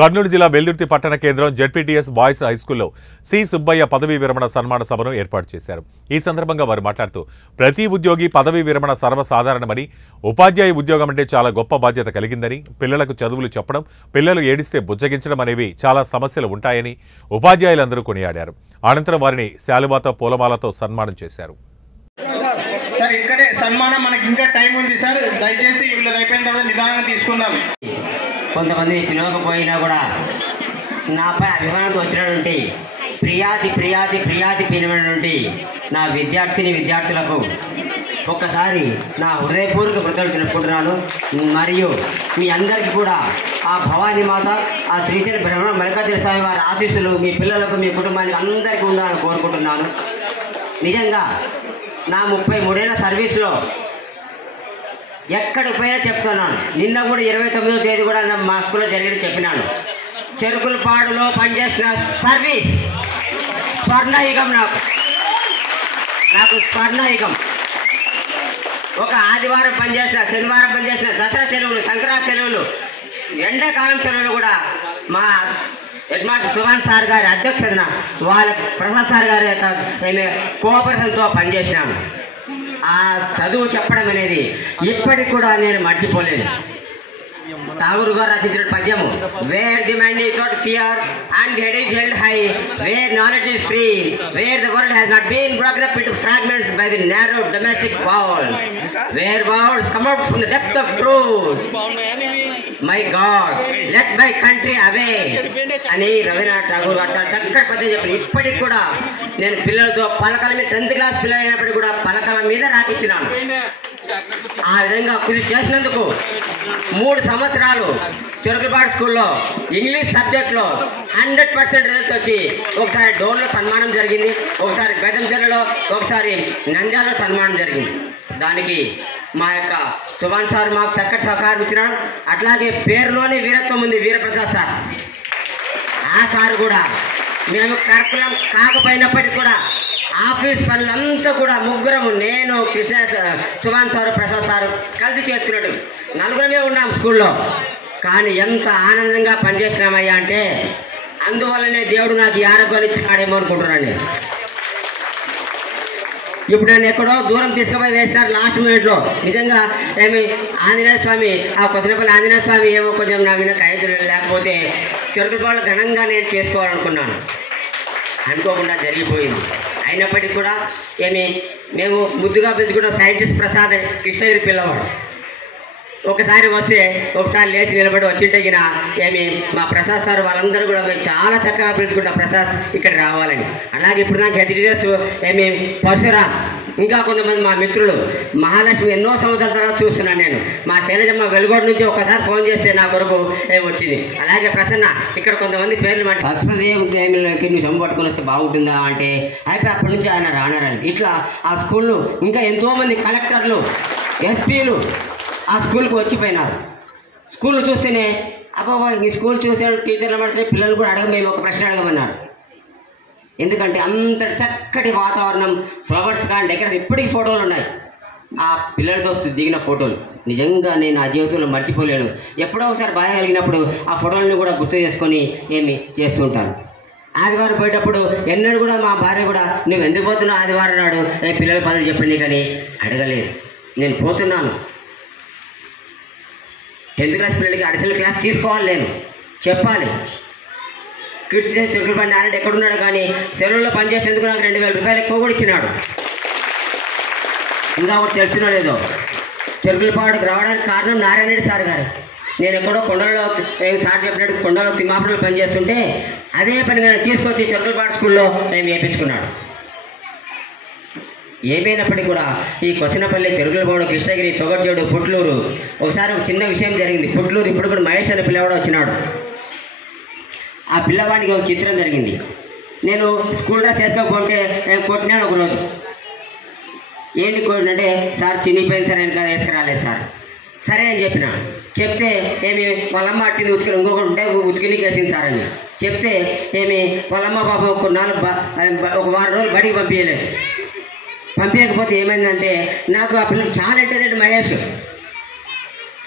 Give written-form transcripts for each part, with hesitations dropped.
కర్నూలు జిల్లా వెల్దుర్తి పట్టణ కేంద్రం జెడ్పీటీఎస్ బాయ్స్ హైస్కూల్లో సి సుబ్బయ్య పదవీ విరమణ సన్మాన సభను ఏర్పాటు చేశారు. ఈ సందర్భంగా వారు మాట్లాడుతూ ప్రతి ఉద్యోగి పదవీ విరమణ సర్వసాధారణమని, ఉపాధ్యాయ ఉద్యోగం అంటే చాలా గొప్ప బాధ్యత కలిగిందని, పిల్లలకు చదువులు చెప్పడం, పిల్లలు ఏడిస్తే బుజ్జగించడం అనేవి చాలా సమస్యలు ఉంటాయని ఉపాధ్యాయులందరూ కొనియాడారు. అనంతరం వారిని శాలువాతో పూలమాలతో సన్మానం చేశారు. సార్ ఇక్కడే సన్మానం మనకి ఇంకా టైం ఉంది సార్, దయచేసి వీళ్ళు అయిపోయిన తర్వాత నిదానంగా తీసుకుందాం. కొంతమంది పిలవకపోయినా కూడా నాపై అభిమానంతో వచ్చినటువంటి ప్రియాతి పిలినటువంటి నా విద్యార్థులకు ఒక్కసారి నా హృదయపూర్వక కృతజ్ఞతలు చెప్పుకుంటున్నాను. మరియు మీ అందరికీ కూడా ఆ భవానీ మాత, ఆ శ్రీశైల బ్రహ్మ మల్లికార్జున స్వామి వారి ఆశీస్సులు మీ పిల్లలకు, మీ కుటుంబానికి అందరికీ ఉండాలని కోరుకుంటున్నాను. నిజంగా నా 33 ఏళ్ల సర్వీస్లో ఎక్కడికి పోయినా చెప్తున్నాను. నిన్న కూడా 29వ తేదీ కూడా మా స్కూల్లో జరిగిన చెప్పినాను. చెరుకులపాడులో పనిచేసిన సర్వీస్ స్వర్ణయుగం, నాకు స్వర్ణయుగం. ఒక ఆదివారం పనిచేసిన, శనివారం పనిచేసిన, దసరా సెలవులు, సంక్రాంతి సెలవులు, ఎండాకాలం సెలవులు కూడా మా హెడ్ మాస్టర్ సుభాన్ సార్ గారి అధ్యక్షతన వాళ్ళ ప్రసాద్ సార్ గారి యొక్క కోఆపరేషన్తో పనిచేసినాను. ఆ చదువు చెప్పడం అనేది ఇప్పటికి కూడా నేను మర్చిపోలేను. ఠాగూర్ గారు రచించిన పద్యము, where the mind is not fear and the head is held high, where knowledge is free, where the world has not been broken up into fragments by the narrow domestic wall, where words come out from the depth of truth, my God, let my country away అని రవీంద్రనాథ్ ఠాగూర్ గారు చాలా చక్కటి పద్యం చెప్పారు. ఇప్పటికి కూడా నేను పిల్లలతో పలకల మీద 10th క్లాస్ పిల్లలు అయినప్పటికీ కూడా పలకల మీద రాపించినాను. ఆ విధంగా కృషి చేసినందుకు 3 సంవత్సరాలు చెరుకులపాడు స్కూల్లో ఇంగ్లీష్ సబ్జెక్ట్లో 100% రిజల్ట్స్ వచ్చి ఒకసారి డోన్లో సన్మానం జరిగింది, ఒకసారి గజంచెర్లలో, ఒకసారి నంద్యాలలో సన్మానం జరిగింది. దానికి మా యొక్క సుభాన్ సార్ మాకు చక్కటి సహకారం ఇచ్చినాడు. అట్లాగే పేరులోనే వీరత్వం ఉంది, వీరప్రసాద్ సార్. ఆ సార్ కూడా మేము కర్కులం కాకపోయినప్పటికీ కూడా ఆఫీస్ పనులంతా కూడా ముగ్గురము, నేను, కృష్ణ, సుభాన్ సారు, ప్రసాద్ సారు కలిసి చేసుకున్నట్టు 4 ఉన్నాం స్కూల్లో. కానీ ఎంత ఆనందంగా పనిచేసినామయ్యా అంటే అందువల్లనే దేవుడు నాకు ఈ ఆరోగ్యాలు ఇచ్చినాడేమో అనుకుంటున్నాను నేను. ఇప్పుడు నన్ను ఎక్కడో దూరం తీసుకుపోయి వేసినారు లాస్ట్ మినిట్లో. నిజంగా ఏమి ఆంజనేయ స్వామి, ఆ కొసనపల్లి ఆంజనేయ స్వామి ఏమో కొంచెం నా మీద ఖైదు లేకపోతే చెరుకులపాడు ఘనంగా నేను చేసుకోవాలనుకున్నాను. అనుకోకుండా జరిగిపోయింది. అయినప్పటికీ కూడా మేము ముద్దుగా పెంచుకున్న సైంటిస్ట్ ప్రసాద్ కృష్ణగిరి పిల్లవాడు. ఒకసారి వస్తే ఒకసారి లేచి నిలబడి వచ్చింటే మా ప్రసాద్ సార్ వాళ్ళందరూ కూడా మేము చాలా చక్కగా పిలుచుకుంటాం, ప్రసాద్ ఇక్కడ రావాలని. అలాగే ఇప్పుడు నాకు హెచ్డిఎస్ పరశురామ్, ఇంకా కొంతమంది మా మిత్రులు, మహాలక్ష్మి ఎన్నో సంవత్సరాల తర్వాత చూస్తున్నాను నేను. మా శైలజమ్మ వెలుగోడు నుంచి ఒకసారి ఫోన్ చేస్తే నా కొరకు వచ్చింది. అలాగే ప్రసన్న, ఇక్కడ కొంతమంది పేర్లు మాట సరస్వదేవ్ గేమ్లకి నువ్వు సొమ్ము పట్టుకుని వస్తే బాగుంటుందా అంటే అయిపోయి అప్పటి నుంచి ఆయన రానారని. ఇట్లా ఆ స్కూల్లో ఇంకా ఎంతోమంది కలెక్టర్లు, ఎస్పీలు ఆ స్కూల్కి వచ్చిపోయినారు. స్కూల్ చూస్తేనే అబ్బా ఈ స్కూల్ చూసాడు టీచర్లు పడితే పిల్లలు కూడా మేము ఒక ప్రశ్న అడగమన్నారు. ఎందుకంటే అంత చక్కటి వాతావరణం, ఫ్లవర్స్ కానీ డెకరేషన్, ఇప్పటికీ ఫోటోలు ఉన్నాయి ఆ పిల్లలతో దిగిన ఫోటోలు. నిజంగా నేను ఆ జీవితంలో మర్చిపోలేను. ఎప్పుడో ఒకసారి బాధ కలిగినప్పుడు ఆ ఫోటోలను కూడా గుర్తు చేసుకొని చేస్తూ ఉంటాను. ఆదివారం పోయేటప్పుడు ఎన్నడూ కూడా మా భార్య కూడా నువ్వు ఎందుకు పోతున్నావు ఆదివారం నాడు పిల్లల పనులు చెప్పండి కానీ అడగలేదు. నేను పోతున్నాను, 10th క్లాస్ పిల్లలకి అడిషనల్ క్లాస్ తీసుకోవాలి, నేను చెప్పాలి. కిడ్స్ డే చెరుకులపాడు నారాయణ ఎక్కడున్నాడు కానీ సెలవుల్లో పనిచేసేందుకు నాకు 2000 రూపాయలు ఎక్కువ కూడా ఇచ్చినాడు. ఇంకా ఒకటి తెలిసినో లేదో, చెరుకులపాడుకు రావడానికి కారణం నారాయణ రెడ్డి సార్ గారు. నేను ఎక్కడో కొండలో సార్ చెప్పినట్టు కొండలో తిమ్మాపురంలో పనిచేస్తుంటే అదే పని నేను తీసుకొచ్చి చెరుకులపాడు స్కూల్లో నేను వేయించుకున్నాడు. ఏమైనప్పటికీ కూడా ఈ కొసనపల్లి, చెరుకులపాడు, కృష్ణగిరి, తొగర్చేడు, పుట్లూరు ఒకసారి ఒక చిన్న విషయం జరిగింది. పుట్లూరు ఇప్పుడు కూడా మహేష్ అనే పిల్లవాడు వచ్చినాడు. ఆ పిల్లవాడికి ఒక చిత్రం జరిగింది. నేను స్కూల్ డ్రెస్ వేసుకోకపోతే నేను కొట్టినాను ఒకరోజు. ఏంటి కొట్టినంటే సార్ చినిగిపోయింది సార్, వెనకాల వేసుకురాలేదు సార్. సరే అని చెప్పిన. చెప్తే వాళ్ళమ్మ వచ్చింది ఉతికి, ఇంకొకటి ఉంటే ఉతికినికి వేసింది సార్ అని చెప్తే వాళ్ళమ్మ పాప ఒక 1 వారం రోజులు బడికి పంపించలేదు. పంపించకపోతే ఏమైందంటే నాకు ఆ పిల్లలు చాలా ఇంటెలిజెంట్, మహేష్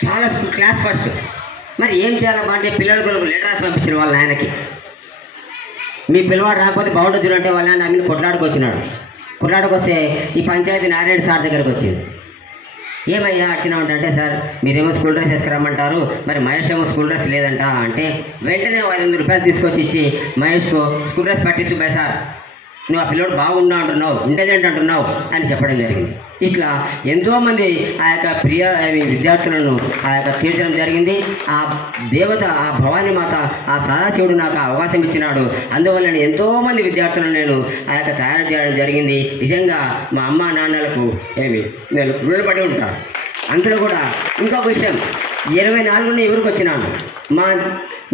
చాలా క్లాస్ ఫస్ట్. మరి ఏం చేయాలమ్మా అంటే పిల్లల కొరకు లెటర్ రాసి పంపించిన వాళ్ళ ఆయనకి, మీ పిల్లవాడు రాకపోతే బాగుంటుంది చూడంటే వాళ్ళ ఆయన అమ్మిని కొట్లాడుకొచ్చినాడు. కొట్లాడుకొస్తే ఈ పంచాయతీ నారాయణ సార్ దగ్గరకు వచ్చింది. ఏమయ్యా వచ్చినామంటే, అంటే సార్ మీరేమో స్కూల్ డ్రెస్ వేసుకురమ్మంటారు, మరి మహేష్ ఏమో స్కూల్ డ్రెస్ లేదంట అంటే వెంటనే 500 రూపాయలు తీసుకొచ్చి ఇచ్చి మహేష్కు స్కూల్ డ్రెస్ పట్టించు బాయ్ సార్, నువ్వు ఆ పిల్లోడు బాగున్నా అంటున్నావు, ఇంటెలిజెంట్ అంటున్నావు అని చెప్పడం జరిగింది. ఇట్లా ఎంతోమంది ఆ యొక్క ప్రియ విద్యార్థులను ఆ యొక్క తీర్చడం జరిగింది. ఆ దేవత, ఆ భవానీ మాత, ఆ సదాశివుడు నాకు అవకాశం ఇచ్చినాడు. అందువల్ల నేను ఎంతోమంది విద్యార్థులను నేను ఆ యొక్క తయారు చేయడం జరిగింది. నిజంగా మా అమ్మ నాన్నలకు నేను రుణపడి ఉంటాను. అందులో కూడా ఇంకొక విషయం, 24న ఈ ఊరికి వచ్చినాను.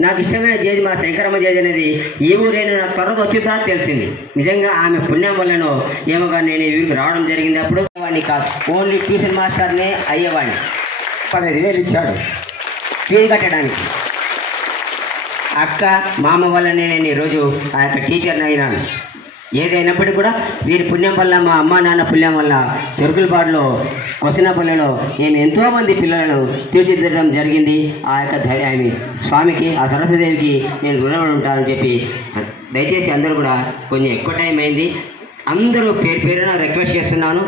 నాకు ఇష్టమైన జేజి మా శంకరమ్మ జేజి అనేది ఈ ఊరేను నాకు త్వరగా వచ్చిన తర్వాత తెలిసింది. నిజంగా ఆమె పుణ్యం వల్లనో ఏమోగా నేను ఈ ఊరికి రావడం జరిగింది. అప్పుడు వాడిని కాదు, ఓన్లీ ట్యూషన్ మాస్టర్నే అయ్యేవాడిని. 15,000 ఇచ్చాడు ఫీజు కట్టడానికి. అక్క మామ వల్లనే నేను ఈరోజు ఆ యొక్క టీచర్ని అయినాను. ఏదైనప్పటికీ కూడా వీరి పుణ్యం వల్ల, మా అమ్మ నాన్న పుణ్యం వల్ల చెరుకులపాడులో, కొసనపల్లిలో మేము ఎంతోమంది పిల్లలను తీర్చిదిద్దడం జరిగింది. ఆ యొక్క స్వామికి, ఆ సరస్వదేవికి నేను రుణపడి ఉంటానని చెప్పి, దయచేసి అందరూ కూడా కొంచెం ఎక్కువ టైం అయింది, అందరూ పేరున రిక్వెస్ట్ చేస్తున్నాను.